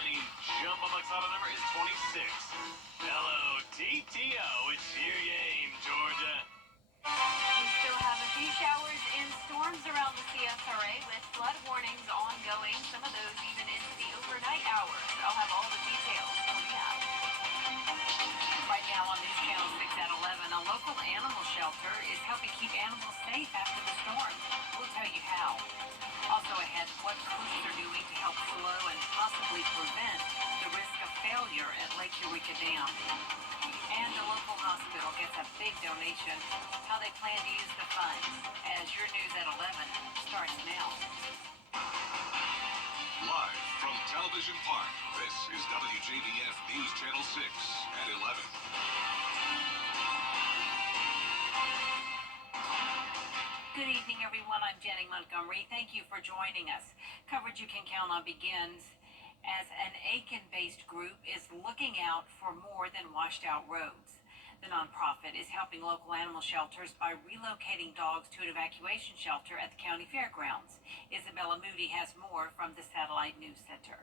winning Jumbo Auto number is 26. Hello, TTO. It's your game, Georgia. We still have a few showers and storms around the CSRA with flood warnings ongoing, some of those even into the overnight hours. I'll have all the details coming up. Right now on News Channel 6 at 11, a local animal shelter is helping keep animals safe after the storm. We'll tell you how. Also ahead, what coasts are doing to help slow and possibly prevent the risk of failure at Lake Eureka Dam. And a local hospital gets a big donation. How they plan to use the funds. As your news at 11 starts now. Live from Television Park, this is WJBF News Channel 6 at 11. Good evening, everyone. I'm Jenny Montgomery. Thank you for joining us. Coverage you can count on begins as an Aiken-based group is looking out for more than washed-out roads. The nonprofit is helping local animal shelters by relocating dogs to an evacuation shelter at the county fairgrounds. Isabella Moody has more from the Satellite News Center.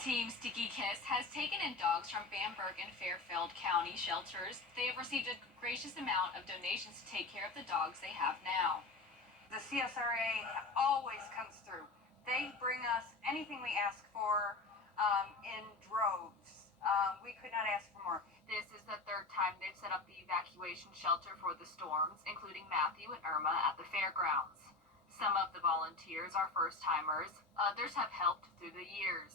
Team Sticky Kiss has taken in dogs from Bamberg and Fairfield County shelters. They have received a gracious amount of donations to take care of the dogs they have now. The CSRA always comes through. They bring us anything we ask for in droves. We could not ask for more. This is the third time they've set up the evacuation shelter for the storms, including Matthew and Irma at the fairgrounds. Some of the volunteers are first-timers. Others have helped through the years.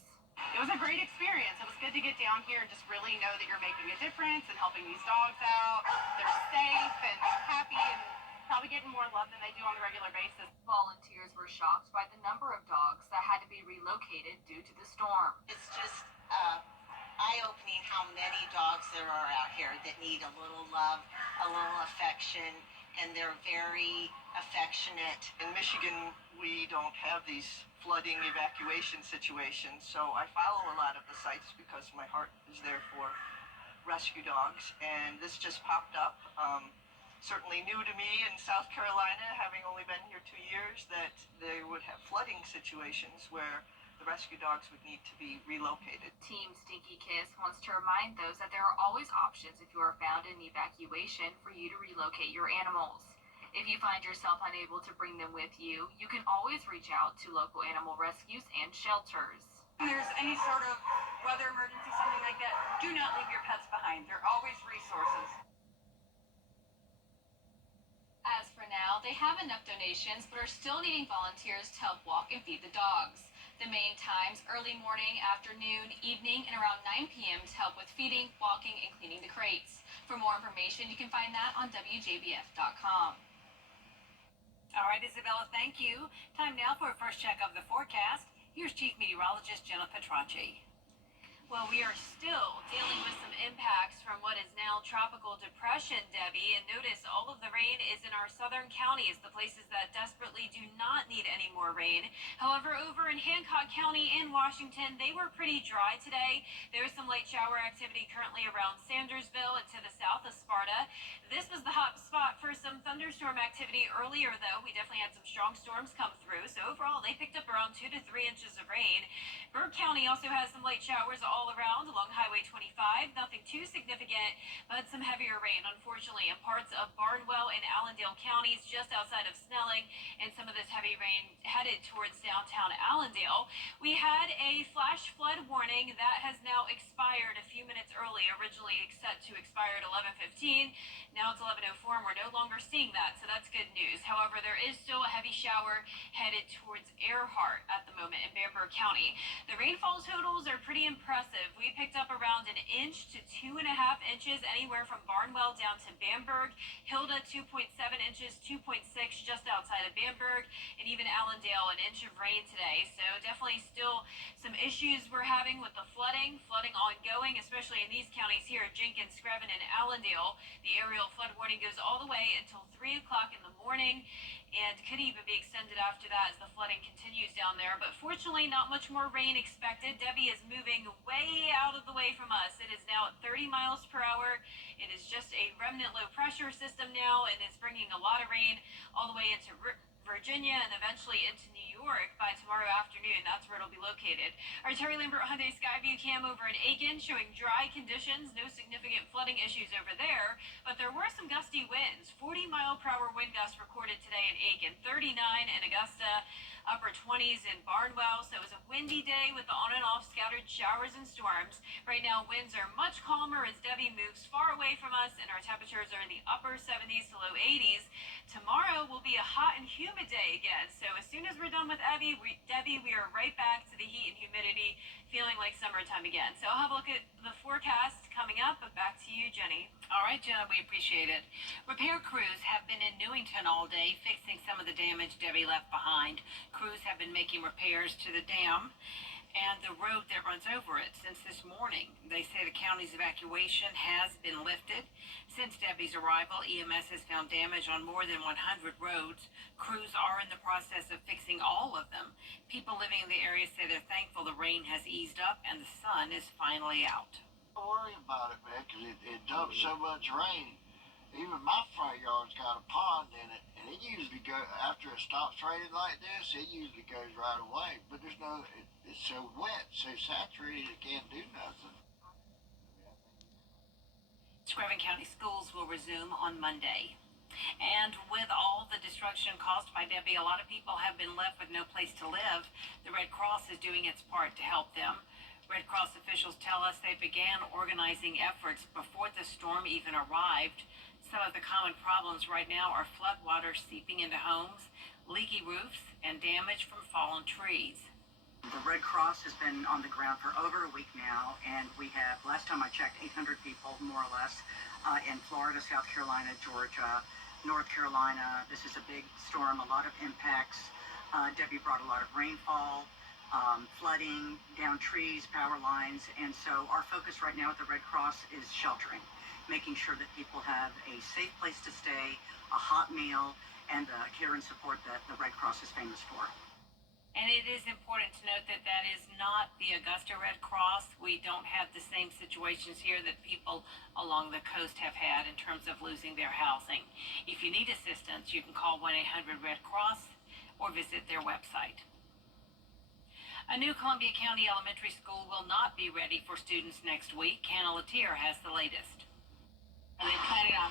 It was a great experience. It was good to get down here and just really know that you're making a difference and helping these dogs out. They're safe and happy and probably getting more love than they do on a regular basis. Volunteers were shocked by the number of dogs that had to be relocated due to the storm. It's just eye-opening how many dogs there are out here that need a little love, a little affection, and they're very affectionate. In Michigan, we don't have these flooding evacuation situations, so I follow a lot of the sites because my heart is there for rescue dogs, and this just popped up. Certainly new to me in South Carolina, having only been here 2 years, that they would have flooding situations where the rescue dogs would need to be relocated. Team Stinky Kiss wants to remind those that there are always options if you are found in evacuation for you to relocate your animals. If you find yourself unable to bring them with you, you can always reach out to local animal rescues and shelters. If there's any sort of weather emergency, something like that, do not leave your pets behind. There are always resources. As for now, they have enough donations but are still needing volunteers to help walk and feed the dogs. The main times, early morning, afternoon, evening, and around 9 p.m. to help with feeding, walking, and cleaning the crates. For more information, you can find that on WJBF.com. All right, Isabella, thank you. Time now for a first check of the forecast. Here's Chief Meteorologist Jenna Petracci. Well, we are still dealing with some impacts from what is now tropical depression, Debbie. And notice all of the rain is in our southern counties, the places that desperately do not need any more rain. However, over in Hancock County in Washington, they were pretty dry today. There's some light shower activity currently around Sandersville and to the south of Sparta. This was the hot spot for some thunderstorm activity earlier, though. We definitely had some strong storms come through. So overall, they picked up around 2 to 3 inches of rain. Burke County also has some light showers all around along Highway 25. Nothing too significant, but some heavier rain, unfortunately, in parts of Barnwell and Allendale counties just outside of Snelling, and some of this heavy rain headed towards downtown Allendale. We had a flash flood warning that has now expired a few minutes early, originally set to expire at 11:15. Now it's 11:04, and we're no longer seeing that, so that's good news. However, there is still a heavy shower headed towards Earhart at the moment in Bamberg County. The rainfall totals are pretty impressive. We picked up around 1 inch to 2.5 inches anywhere from Barnwell down to Bamberg. Hilda, 2.7 inches, 2.6 just outside of Bamberg, and even Allendale, 1 inch of rain today. So definitely still some issues we're having with the flooding ongoing, especially in these counties here, Jenkins, Screven, and Allendale. The aerial flood warning goes all the way until 3 o'clock in the morning, and could even be extended after that as the flooding continues down there. But fortunately, not much more rain expected. Debbie is moving way out of the way from us. It is now at 30 miles per hour. It is just a remnant low pressure system now, and it's bringing a lot of rain all the way into Virginia, and eventually into New York by tomorrow afternoon. That's where it'll be located. Our Terry Lambert Hyundai Skyview cam over in Aiken showing dry conditions, no significant flooding issues over there, but there were some gusty winds. 40-mile-per-hour wind gusts recorded today in Aiken, 39 in Augusta, upper 20s in Barnwell. So it was a windy day with the on and off scattered showers and storms. Right now, winds are much calmer as Debbie moves far away from us, and our temperatures are in the upper 70s to low 80s. Tomorrow will be a hot and humid day again. So as soon as we're done with Debbie, we are right back to the heat and humidity, feeling like summertime again. So I'll have a look at the forecast coming up, but back to you, Jenny. All right, Jenna, we appreciate it. Repair crews have been in Newington all day fixing some of the damage Debbie left behind. Crews have been making repairs to the dam and the road that runs over it since this morning. They say the county's evacuation has been lifted. Since Debbie's arrival, EMS has found damage on more than 100 roads. Crews are in the process of fixing all of them. People living in the area say they're thankful the rain has eased up and the sun is finally out. Don't worry about it, man, because it dumps so much rain. Even my front yard's got a pond in it, and it usually goes, after it stops raining like this, it usually goes right away. But there's no, it's so wet, so saturated, it can't do nothing. Screven County schools will resume on Monday. And with all the destruction caused by Debbie, a lot of people have been left with no place to live. The Red Cross is doing its part to help them. Red Cross officials tell us they began organizing efforts before the storm even arrived. Some of the common problems right now are floodwater seeping into homes, leaky roofs, and damage from fallen trees. The Red Cross has been on the ground for over a week now, and we have, last time I checked, 800 people, more or less, in Florida, South Carolina, Georgia, North Carolina. This is a big storm, a lot of impacts. Debbie brought a lot of rainfall, flooding, down trees, power lines, and so our focus right now at the Red Cross is sheltering, making sure that people have a safe place to stay, a hot meal, and the care and support that the Red Cross is famous for. And it is important to note that that is not the Augusta Red Cross. We don't have the same situations here that people along the coast have had in terms of losing their housing. If you need assistance, you can call 1-800-RED-CROSS or visit their website. A new Columbia County elementary school will not be ready for students next week. Hannah Latier has the latest. Are they planning on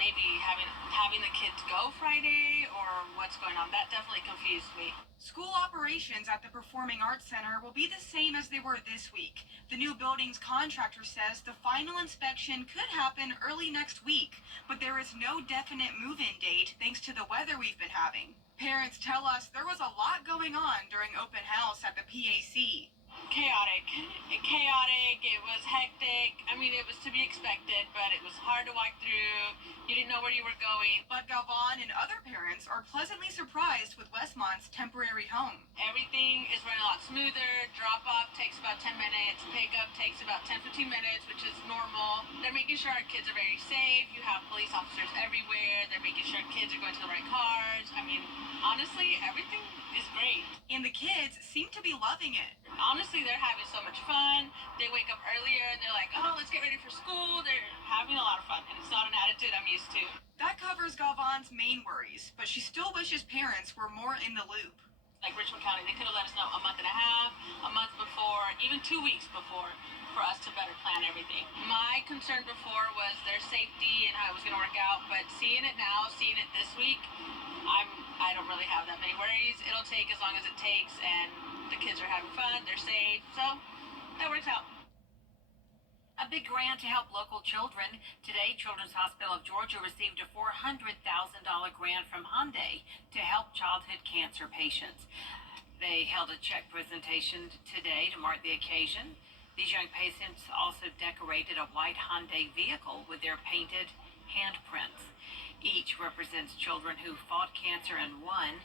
maybe having the kids go Friday, or what's going on? That definitely confused me. School operations at the Performing Arts Center will be the same as they were this week. The new building's contractor says the final inspection could happen early next week, but there is no definite move-in date thanks to the weather we've been having. Parents tell us there was a lot going on during open house at the PAC. Chaotic. It was hectic. I mean, it was to be expected, but it was hard to walk through. You didn't know where you were going. But Galvan and other parents are pleasantly surprised with Westmont's temporary home. Everything is running a lot smoother. Drop-off takes about 10 minutes. Pickup takes about 10-15 minutes, which is normal. They're making sure our kids are very safe. You have police officers everywhere. They're making sure kids are going to the right cars. I mean, honestly, everything is great. And the kids seem to be loving it. Honestly, they're having so much fun. They wake up earlier and they're like, oh, let's get ready for school. They're having a lot of fun, and it's not an attitude I'm used to. That covers Galvan's main worries, but she still wishes parents were more in the loop. Like Richmond County, they could have let us know a month and a half, a month before, even 2 weeks before, for us to better plan everything. My concern before was their safety and how it was going to work out, but seeing it now, seeing it this week, I don't really have that many worries. It'll take as long as it takes, and the kids are having fun, they're safe, so that works out. A big grant to help local children. Today, Children's Hospital of Georgia received a $400,000 grant from Hyundai to help childhood cancer patients. They held a check presentation today to mark the occasion. These young patients also decorated a white Hyundai vehicle with their painted handprints. Each represents children who fought cancer and won,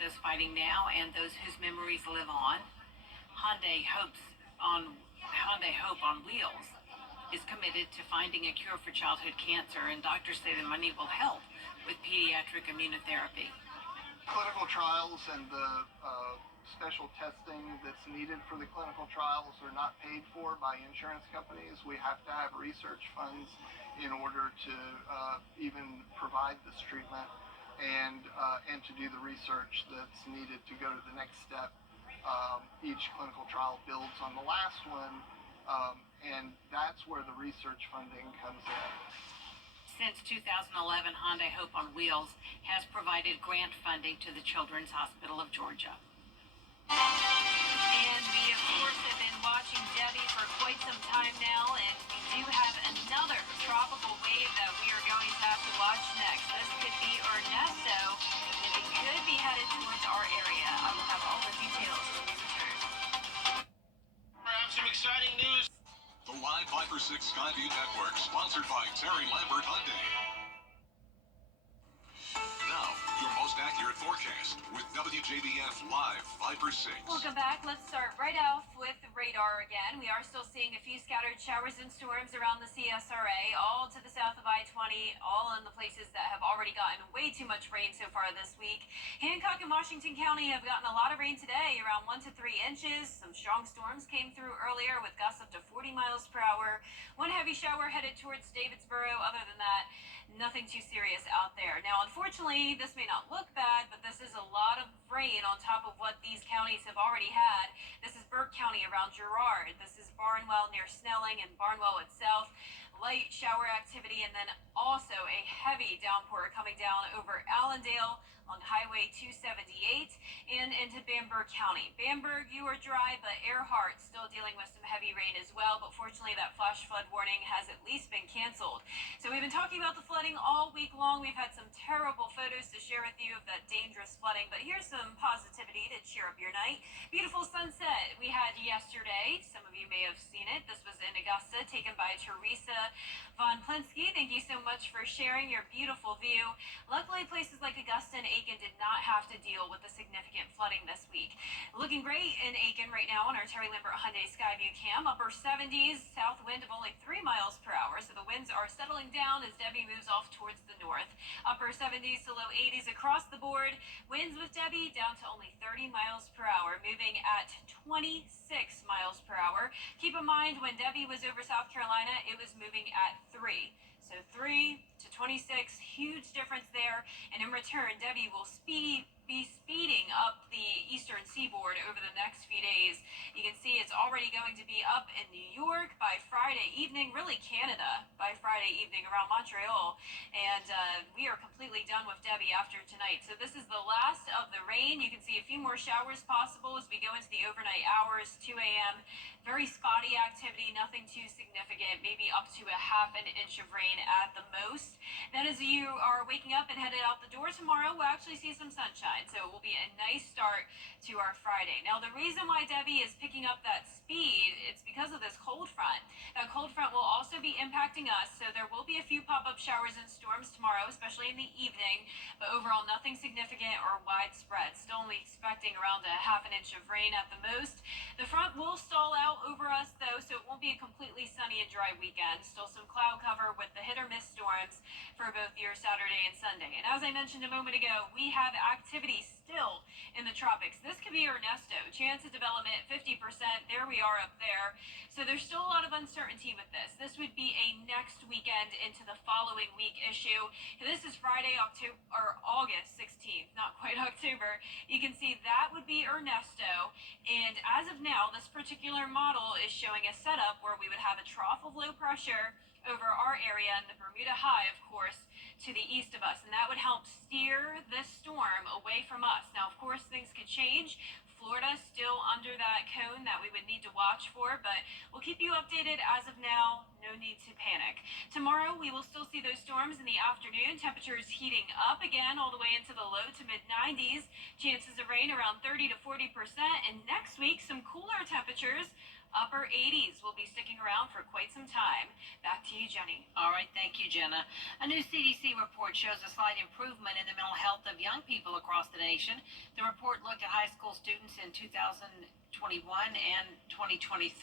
those fighting now and those whose memories live on. Hyundai Hope on Wheels is committed to finding a cure for childhood cancer, and doctors say the money will help with pediatric immunotherapy. Clinical trials and the special testing that's needed for the clinical trials are not paid for by insurance companies. We have to have research funds in order to even provide this treatment. and to do the research that's needed to go to the next step. Each clinical trial builds on the last one, and that's where the research funding comes in. Since 2011, Hyundai Hope on Wheels has provided grant funding to the Children's Hospital of Georgia. And we, of course, have been watching Debbie for quite some time now, and we do have another tropical wave that we are going to have to watch next. This could be Ernesto, and it could be headed towards our area. I will have all the details when we return. We have some exciting news. The live Viper 6 Skyview Network, sponsored by Terry Lambert Hyundai. Now, your most accurate forecast with WJBF Live Viper 6. Welcome back. Let's start right off with radar again. We are still seeing a few scattered showers and storms around the CSRA, all to the south of I-20, all in the places that have already gotten way too much rain so far this week. Hancock and Washington County have gotten a lot of rain today, around 1 to 3 inches. Some strong storms came through earlier with gusts up to 40 miles per hour. One heavy shower headed towards Davidsboro. Other than that, nothing too serious out there. Now, unfortunately, this may not look bad, but this is a lot of rain on top of what these counties have already had. This is Burke County around Girard. This is Barnwell near Snelling and Barnwell itself. Light shower activity, and then also a heavy downpour coming down over Allendale on Highway 278 and into Bamberg County. Bamberg, you are dry, but Earhart still dealing with some heavy rain as well, but fortunately that flash flood warning has at least been canceled. So we've been talking about the flooding all week long. We've had some terrible photos to share with you of that dangerous flooding, but here's some positivity to cheer up your night. Beautiful sunset we had yesterday. Some of you may have seen it. This was in Augusta, taken by Teresa Von Plinsky. Thank you so much for sharing your beautiful view. Luckily, places like Augusta and Aiken did not have to deal with the significant flooding this week. Looking great in Aiken right now on our Terry Lambert Hyundai Skyview cam. Upper 70s, south wind of only 3 miles per hour, so the winds are settling down as Debbie moves off towards the north. Upper 70s to low 80s across the board. Winds with Debbie down to only 30 miles per hour, moving at 26 miles per hour. Keep in mind, when Debbie was over South Carolina, it was moving at 3. So 3 to 26, huge difference there. And in return, Debbie will be speeding up the eastern seaboard over the next few days. You can see it's already going to be up in New York by Friday evening, really Canada by Friday evening around Montreal. And we are completely done with Debbie after tonight. So this is the last of the rain. You can see a few more showers possible as we go into the overnight hours, 2 a.m. Very spotty activity, nothing too significant, maybe up to a half an inch of rain at the most. Then as you are waking up and headed out the door tomorrow, we'll actually see some sunshine. So it will be a nice start to our Friday. Now, the reason why Debbie is picking up that speed, it's because of this cold front. That cold front will also be impacting us, so there will be a few pop-up showers and storms tomorrow, especially in the evening, but overall nothing significant or widespread. Still only expecting around a half an inch of rain at the most. The front will stall out over us, though, so it won't be a completely sunny and dry weekend. Still some cloud cover with the hit-or-miss storms for both your Saturday and Sunday. And as I mentioned a moment ago, we have activity still in the tropics. This could be Ernesto. Chance of development 50%. There we are up there. So there's still a lot of uncertainty with this. This would be a next weekend into the following week issue. This is Friday, August 16th, not quite October. You can see that would be Ernesto. And as of now, this particular model is showing a setup where we would have a trough of low pressure over our area and the Bermuda High, of course, to the east of us. And that would help steer this storm away from us. Now, of course, things could change. Florida still under that cone that we would need to watch for, but we'll keep you updated. As of now, no need to panic. Tomorrow, we will still see those storms in the afternoon. Temperatures heating up again all the way into the low to mid 90s. Chances of rain around 30 to 40%. And next week, some cooler temperatures. Upper 80s will be sticking around for quite some time. Back to you, Jenny. All right, thank you, Jenna. A new CDC report shows a slight improvement in the mental health of young people across the nation. The report looked at high school students in 2021 and 2023.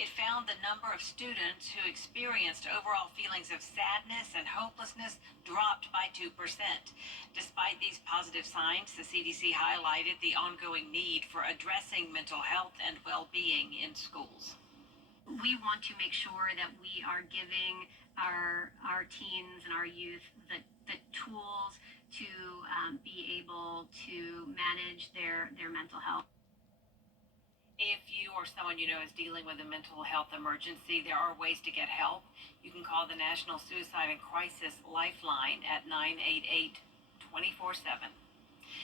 It found the number of students who experienced overall feelings of sadness and hopelessness dropped by 2%. Despite these positive signs, the CDC highlighted the ongoing need for addressing mental health and well-being in schools. We want to make sure that we are giving our teens and our youth the tools to be able to manage their mental health. If you or someone you know is dealing with a mental health emergency, there are ways to get help. You can call the National Suicide and Crisis Lifeline at 988-24/7.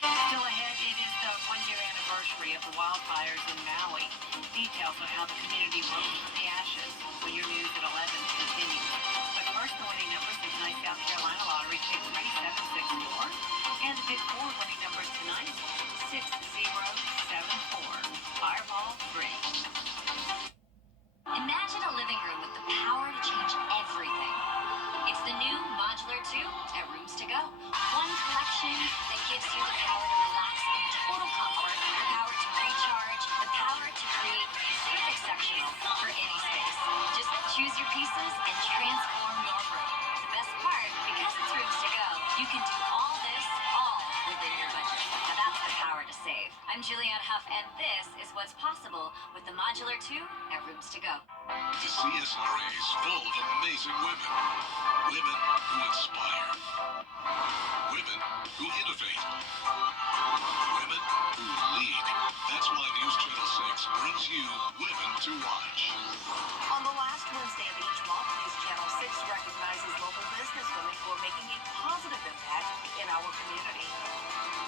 Still ahead, it is the one-year anniversary of the wildfires in Maui. Details on how the community rose from the ashes when your news at 11 continues. But first, the winning numbers of tonight's South Carolina lottery pick 3764. And the pick 4 winning numbers tonight, 6074. Fireball 3. Imagine a living room with the power to change everything. It's the new Modular 2 at Rooms to Go. One collection that gives you the power to relax in total comfort, the power to recharge, the power to create a perfect sectional for any space. Just choose your pieces and transform your room. The best part, because it's Rooms to Go, you can do all this, all within your budget. Now that's the power to save. I'm Julianne Huff, and this is what's possible with the Modular 2 at Rooms to Go. The CSRA is full of amazing women. Women who inspire. Women who innovate. Women who lead. That's why News Channel 6 brings you Women to Watch. On the last Wednesday of each month, News Channel 6 recognizes local businesswomen who are making a positive impact in our community.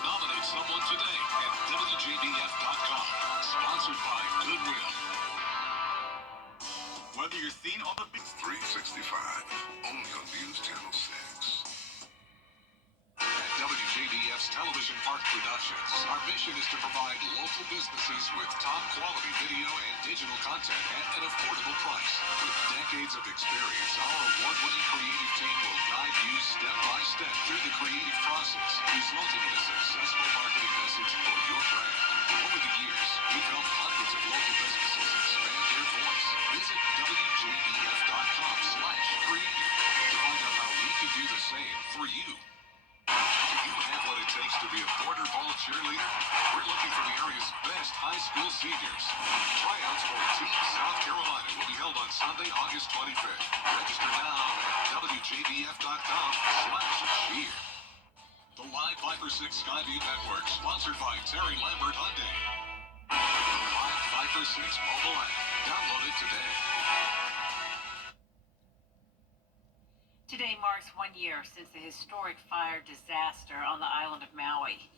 Nominate someone today at WJBF.com. Sponsored by Goodwill. Whether you're seen on the big 365, only on News Channel 6. At WJBF's Television Park Productions, our mission is to provide local businesses with top quality video and digital content at an affordable price. With decades of experience, our award-winning creative team will guide you step by step through the creative process, resulting in a successful marketing message for your brand. Over the years, we've helped hundreds of local businesses expand their voice. Visit WJBF.com/creative to find out how we can do the same for you. Do you have what it takes to be a Border Bowl cheerleader? We're looking for the area's best high school seniors. Tryouts for Team South Carolina will be held on Sunday, August 25th. Register now at WJBF.com/cheer. The Live 5-6 Skyview Network, sponsored by Terry Lambert Hyundai. The Live 5-6 mobile app. Download it today. Today marks 1 year since the historic fire disaster on the island of Maui.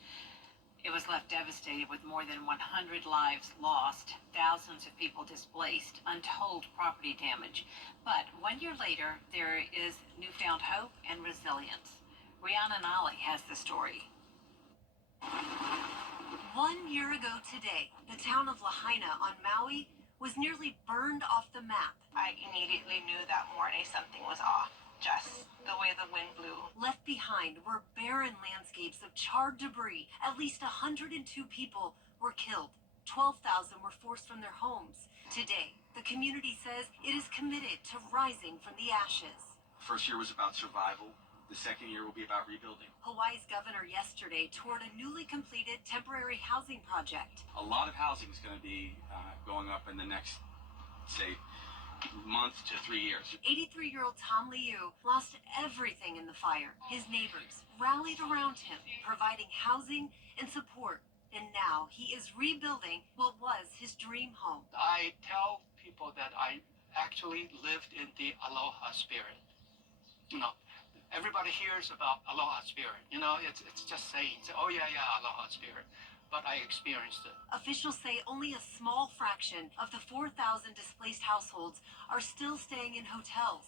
It was left devastated with more than 100 lives lost, thousands of people displaced, untold property damage. But 1 year later, there is newfound hope and resilience. Rihanna Nally has the story. 1 year ago today, the town of Lahaina on Maui was nearly burned off the map. I immediately knew that morning something was off. Just the way the wind blew. Left behind were barren landscapes of charred debris. At least 102 people were killed. 12,000 were forced from their homes. Today, the community says it is committed to rising from the ashes. First year was about survival. The second year will be about rebuilding. Hawaii's governor yesterday toured a newly completed temporary housing project. A lot of housing is going to be going up in the next, say, month to 3 years. 83-year-old Tom Liu lost everything in the fire. His neighbors rallied around him, providing housing and support. And now he is rebuilding what was his dream home. I tell people that I actually lived in the aloha spirit. You know, everybody hears about aloha spirit. You know, it's just saying, oh yeah, aloha spirit. But I experienced it. Officials say only a small fraction of the 4,000 displaced households are still staying in hotels.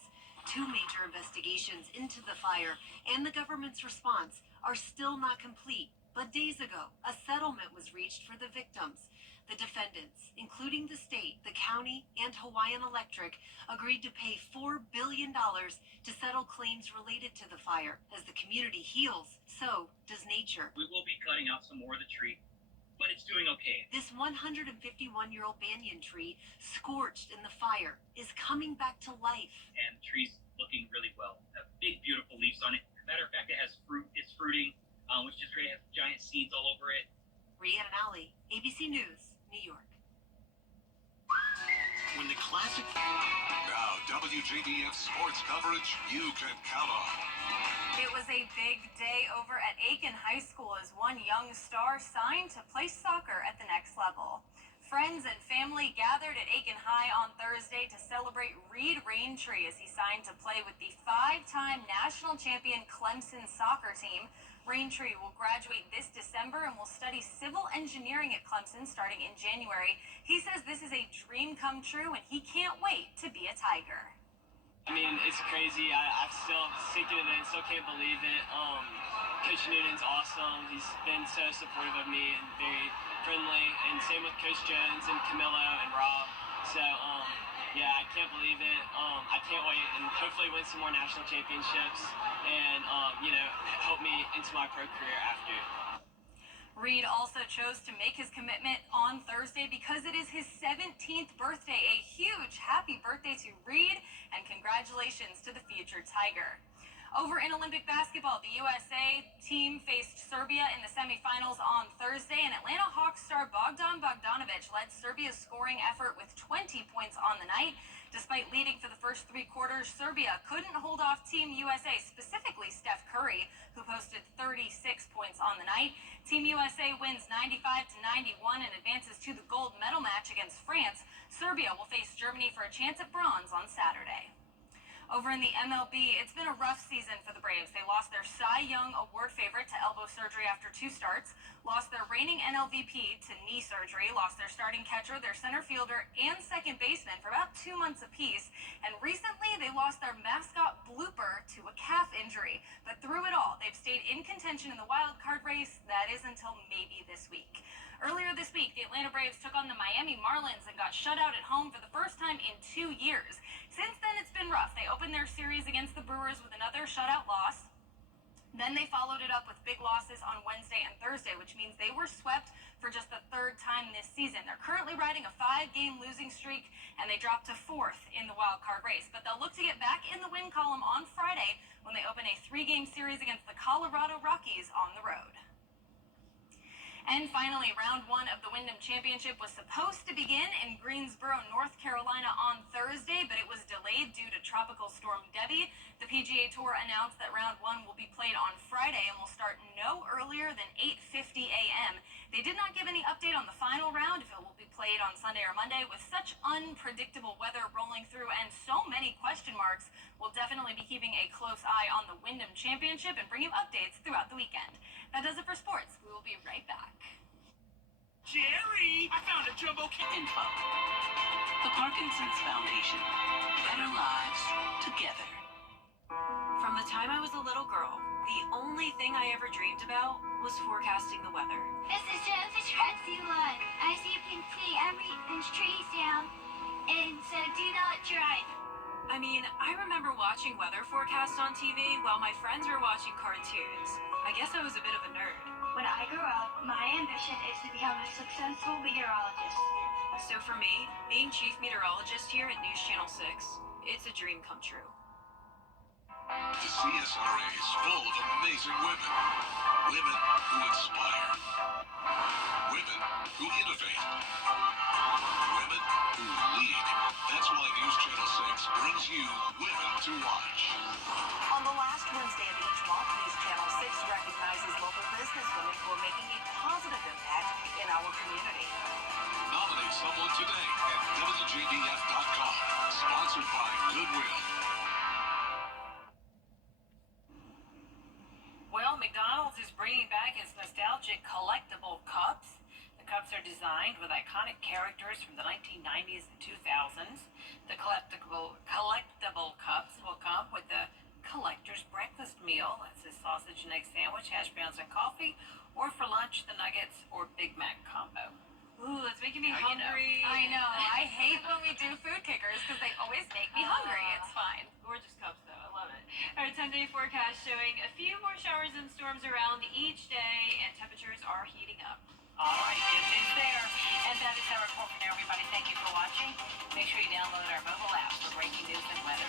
2 major investigations into the fire and the government's response are still not complete. But days ago, a settlement was reached for the victims. The defendants, including the state, the county, and Hawaiian Electric, agreed to pay $4 billion to settle claims related to the fire. As the community heals, so does nature. We will be cutting out some more of the tree, but it's doing okay. This 151-year-old banyan tree, scorched in the fire, is coming back to life. And the tree's looking really well. Have big, beautiful leaves on it. Matter of fact, it has fruit. It's fruiting, which is great. It has giant seeds all over it. Rihanna Nally, ABC News, New York. When the classic... Now, WJBF sports coverage you can count on. It was a big day over at Aiken High School as one young star signed to play soccer at the next level. Friends and family gathered at Aiken High on Thursday to celebrate Reed Raintree as he signed to play with the 5-time national champion Clemson soccer team. Raintree will graduate this December and will study civil engineering at Clemson starting in January. He says this is a dream come true and he can't wait to be a Tiger. I mean, it's crazy. I'm still sinking it in, still can't believe it. Coach Noonan's awesome. He's been so supportive of me and very friendly. And same with Coach Jones and Camilo and Rob. So, yeah, I can't believe it. I can't wait and hopefully win some more national championships and, help me into my pro career after. Reed also chose to make his commitment on Thursday because it is his 17th birthday. A huge happy birthday to Reed and congratulations to the future Tiger. Over in Olympic basketball, the USA team faced Serbia in the semifinals on Thursday, and Atlanta Hawks star Bogdan Bogdanovic led Serbia's scoring effort with 20 points on the night. Despite leading for the first 3 quarters, Serbia couldn't hold off Team USA, specifically Steph Curry, who posted 36 points on the night. Team USA wins 95-91 and advances to the gold medal match against France. Serbia will face Germany for a chance at bronze on Saturday. Over in the MLB, it's been a rough season for the Braves. They lost their Cy Young Award favorite to elbow surgery after 2 starts, lost their reigning NLVP to knee surgery, lost their starting catcher, their center fielder, and second baseman for about 2 months apiece, and recently they lost their mascot Blooper to a calf injury. But through it all, they've stayed in contention in the wild card race. That is until maybe this week. Earlier this week, the Atlanta Braves took on the Miami Marlins and got shut out at home for the first time in 2 years. Since then, it's been rough. They opened their series against the Brewers with another shutout loss. Then they followed it up with big losses on Wednesday and Thursday, which means they were swept for just the 3rd time this season. They're currently riding a 5-game losing streak, and they dropped to 4th in the wild card race. But they'll look to get back in the win column on Friday when they open a 3-game series against the Colorado Rockies on the road. And finally, round 1 of the Wyndham Championship was supposed to begin in Greensboro, North Carolina on Thursday, but it was delayed due to Tropical Storm Debbie. The PGA Tour announced that round 1 will be played on Friday and will start no earlier than 8:50 a.m. They did not give any update on the final round, if it will be played on Sunday or Monday. With such unpredictable weather rolling through and so many question marks, we'll definitely be keeping a close eye on the Wyndham Championship and bring you updates throughout the weekend. That does it for sports. We will be right back. Jerry, I found a jumbo info. The Parkinson's Foundation. Better lives together. From the time I was a little girl, the only thing I ever dreamed about was forecasting the weather. This is Jellyfish Crazy One. As you can see, everything's trees down, and so do not drive. I mean, I remember watching weather forecasts on TV while my friends were watching cartoons. I guess I was a bit of a nerd. When I grow up, my ambition is to become a successful meteorologist. So for me, being chief meteorologist here at News Channel 6, it's a dream come true. The CSRA is full of amazing women. Women who inspire. Women who innovate. Women who lead. That's why News Channel 6 brings you Women to Watch. On the last Wednesday of each month, News Channel 6 recognizes local businesswomen who are making a positive impact in our community. Nominate someone today at WJBF.com. Sponsored by Goodwill. Well, McDonald's is bringing back its nostalgic collectible cups. The cups are designed with iconic characters from the 1990s and 2000s. The collectible cups will come with the collector's breakfast meal. That's a sausage and egg sandwich, hash browns and coffee, or for lunch, the nuggets or Big Mac combo. Ooh, that's making me hungry. I know. I hate when we do food kickers because they always make me hungry. It's fine. Gorgeous cups, though. I love it. Our 10-day forecast showing a few more showers and storms around each day, and temperatures are heating up. All right, good news there. And that is our report for now, everybody. Thank you for watching. Make sure you download our mobile app for breaking news and weather.